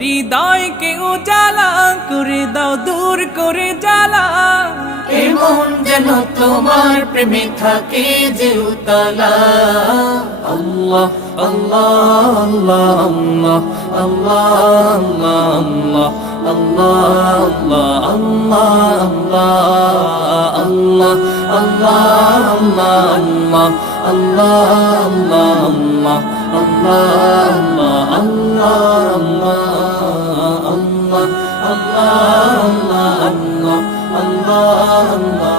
হৃদয়কে উজালা করে দাও, দূর করে জ্বালা। এমন যেন তোমার প্রেমে থাকে যে উতলা। আল্লাহ আল্লাহ আল্লাহ আল্লাহ আল্লাহ আল্লাহ আল্লাহ আল্লাহ আল্লাহ আল্লাহ আল্লাহ আল্লাহ আল্লাহ আল্লাহ আল্লাহ আল্লাহ আল্লাহ আল্লাহ আল্লাহ